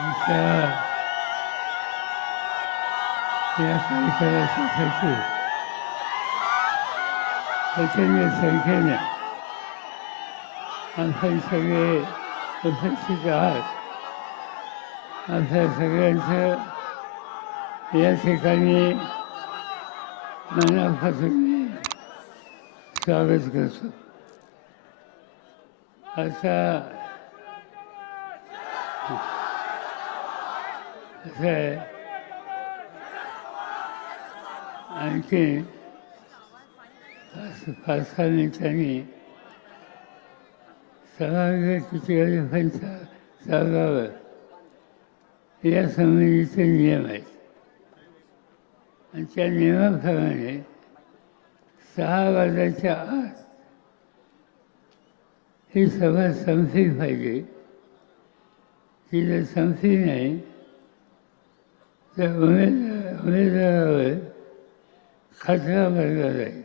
त्या या कार्यक्रमासाठी प्रचंड संख्येने आपण सगळे उपस्थित आहात आपल्या सगळ्यांचं या ठिकाणी मनापासून मी स्वागत करतो. आता आहे आणखी पाच पाच सहा मिनिटांनी सभागृह किती वाजेपर्यंत चालवावं या संबंधीचे नियम आहेत आणि त्या नियमाप्रमाणे सहा वाजायच्या आत ही सभा संपली पाहिजे ती जर संपली नाही त्या उमेद उमेदवारावर खचरा भरला जाईल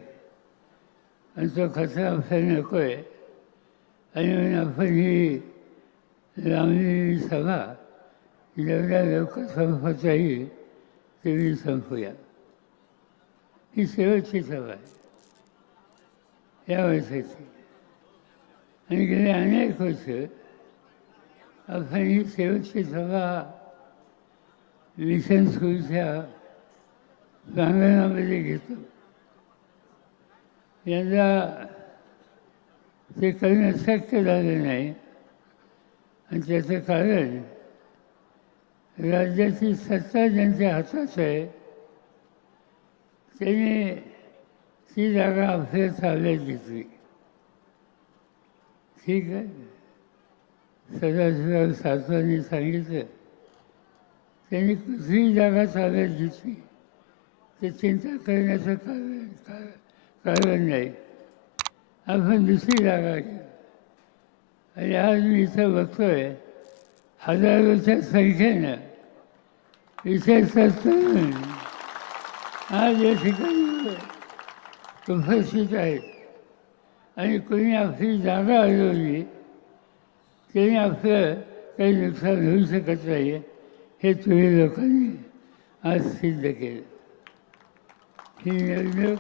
आणि तो खचरा आपल्याला नको आहे आणि आपण ही लांबलेली सभा जेवढ्या लवकर संपवता येईल तेवढी संपूया ही शेवटची सभा आहे या वर्षाची आणि गेले अनेक वर्ष आपण ही शेवटची सभा मिशन स्कूलच्या प्रांगणामध्ये घेतो. यंदा ते करणं शक्य झालं नाही. आणि त्याचं कारण राज्याची सत्ता ज्यांच्या हातात आहे त्यांनी ती जागा आपल्या ताब्यात घेतली. ठीक आहे. सदाशिवराव सातवांनी सांगितलं. त्यांनी कुठलीही जागा ताब्यात घेतली ते चिंता करण्याचं कारण कारण नाही. आपण दुसरी जागा घेऊ. आणि आज मी इथं बघतोय हजारोच्या संख्येनं विशेषतः तरुण आज या ठिकाणी उपस्थित आहेत. आणि कोणी आपली जागा हरवली त्याने आपलं काही नुकसान होऊ शकत नाही हे तुम्ही लोकांनी आज सिद्ध केलं. ही निवडणूक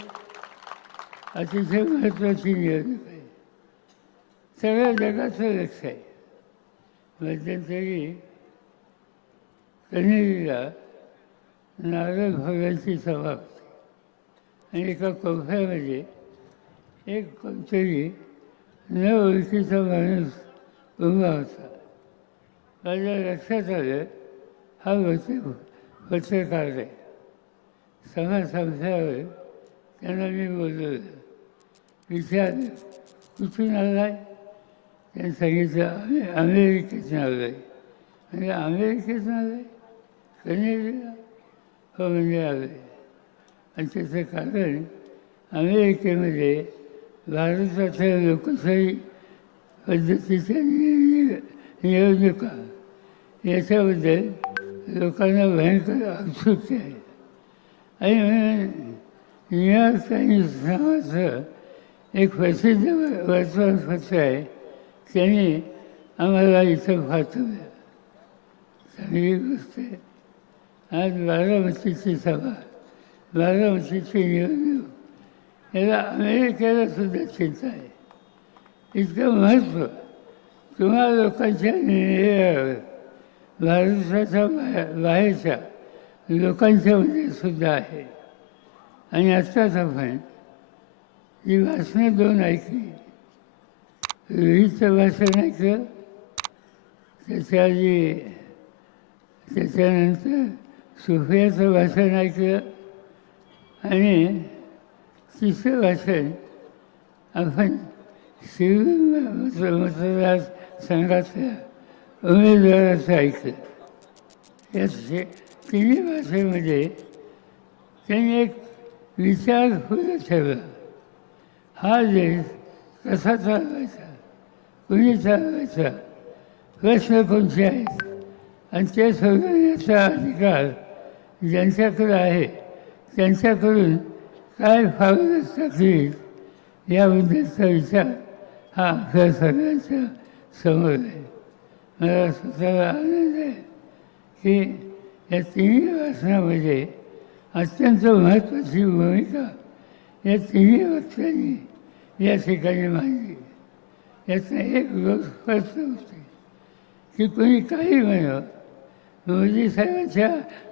अतिशय महत्त्वाची निवडणूक आहे. सगळ्या जगाचं लक्ष आहे. मध्यंतरी कनेरीला नारळ भोगाची सभा होती. आणि एका कोफ्यामध्ये एक कोणतरी न ओळखीचा माणूस उभा होता. माझ्या लक्षात आलं हा व्यक्ती पत्रकार आहे सगळ्या संपल्यावर त्यांना मी बोलवलं विचारलं कुठून आलाय त्यांनी सांगितलं आम्ही अमेरिकेतून आलो आहे म्हणजे अमेरिकेतून आलं आहे कनेडीला हो म्हणजे आलं आहे आणि त्याचं कारण अमेरिकेमध्ये भारताच्या लोकशाही पद्धतीच्या निवडणुका याच्याबद्दल लोकांना भयंकर उत्सुकता आहे. आणि म्हणून न्यूयॉर्क टाइम्स नावाचं एक प्रसिद्ध वर्तमानपत्र म्हणजे आहे त्यांनी आम्हाला इथं पाठवलं. चांगली गोष्ट आहे. आज बारामतीची सभा बारामतीची निवडणूक याला अमेरिकेला सुद्धा चिंता आहे. इतकं महत्त्व तुम्हाला लोकांच्या निर्णयावर भारताच्या बाहेर बाहेरच्या लोकांच्यामध्ये सुद्धा आहे. आणि आत्ताच आपण ही भाषणं दोन ऐकली रोहितचं भाषण ऐकलं त्याच्या आधी त्याच्यानंतर सुफियाचं भाषण ऐकलं आणि तिसरं भाषण आपण शिव मतदार संघातल्या उमेदवाराचं ऐकलं या तिन्ही भाषेमध्ये त्यांनी एक विचार होता ठेवला. हा देश कसा चालवायचा? कुणी चालवायचा? प्रश्न कोणते आहेत? आणि ते सोडवण्याचा अधिकार ज्यांच्याकडे आहे त्यांच्याकडून काय फावलं टाकली याबद्दलचा विचार हा आपल्या सगळ्यांच्या समोर आहे. मला स्वतःला आनंद आहे की या तिन्ही वाचनामध्ये अत्यंत महत्त्वाची भूमिका या तिन्ही वाचनांनी या ठिकाणी मांडली याचा एक गोष्ट स्पष्ट होते की कोणी काही म्हणा मोदी साहेबांच्या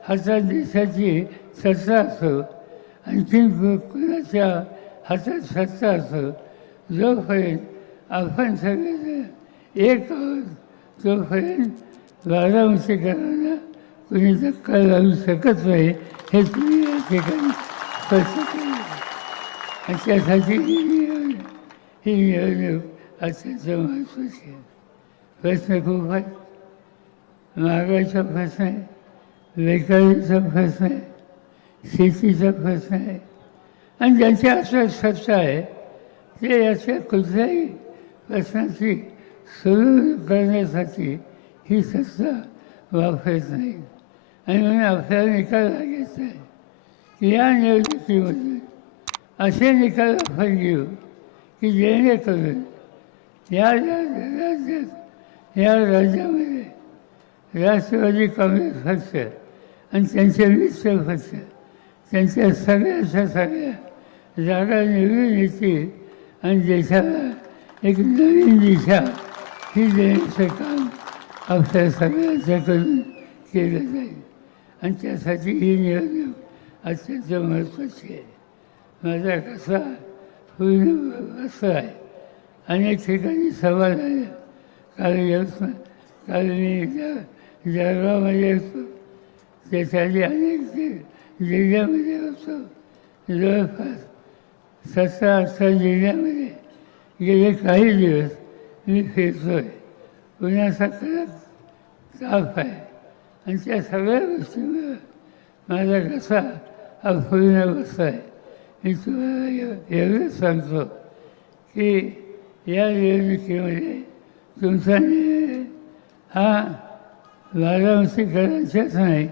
हातात देशाची सत्ता असो आणखीन कोणाच्या हातात सत्ता असो जोपर्यंत आपण सगळे म्हणजे, एक जोपर्यंत तोपर्यंत करायला कोणी धक्का लावू शकत नाही. हे तुम्ही या ठिकाणी स्पष्ट केलं आणि त्यासाठी ही निवडणूक ही निवडणूक अत्यंत महत्त्वाची आहे प्रश्न खूप आहेत महागाईचा प्रश्न आहे. बेकारीचा प्रश्न आहे. शेतीचा प्रश्न आहे. आणि ज्यांच्या असं सत्ता आहे ते याच्या कुठल्याही प्रश्नाची सुरू करण्यासाठी ही सत्ता वापरत नाही. आणि म्हणून आपल्याला निकाल लागायचा आहे. की या निवडणुकीमध्ये असे निकाल आपण घेऊ की जेणेकरून या राज्यात या राज्यामध्ये राष्ट्रवादी काँग्रेस पक्ष आणि त्यांचे मित्र पक्ष त्यांच्या सगळ्याच्या सगळ्या जागा निवडून येतील आणि देशाला एक नवीन दिशा ही देण्याचं काम आपल्या सगळ्यांच्याकडून केलं जाईल आणि त्यासाठी ही निवडणूक अत्यंत महत्त्वाची आहे माझा कसा पूर्ण असं आहे अनेक ठिकाणी सभा झाल्या काल यवतमाळ काल मी ज- जळगावमध्ये होतो त्यासाठी अनेक जिल्ह्यामध्ये होतो जवळपास सतरा अठरा जिल्ह्यामध्ये गेले काही दिवस मी फिरतो आहे उन्हाचा ताप आहे. आणि त्या सगळ्या गोष्टीमुळं माझा कसा हा पूर्ण बसला आहे. मी तुम्हाला एवढंच सांगतो की या निवडणुकीमध्ये तुमचा निर्णय हा बारामतीकरांच्याच नाही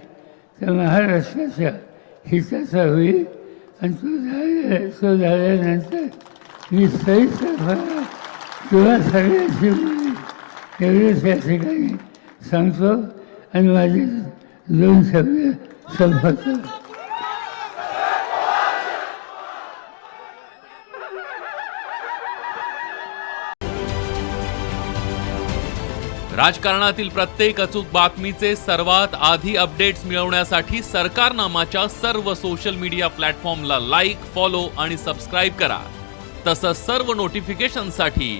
तर महाराष्ट्राच्या हिताचा होईल आणि तो झाल्या तो झाल्यानंतर मी सही तुला सगळ्यांशी एवढेच या ठिकाणी सांगतो आणि माझे दोन शब्द संपवतो राजकारणातील प्रत्येक अचूक बातमीचे सर्वात आधी अपडेट्स मिळवण्यासाठी सरकारनामाच्या सर्व सोशल मीडिया प्लॅटफॉर्मला लाईक फॉलो आणि सबस्क्राईब करा. तसंच सर्व नोटिफिकेशनसाठी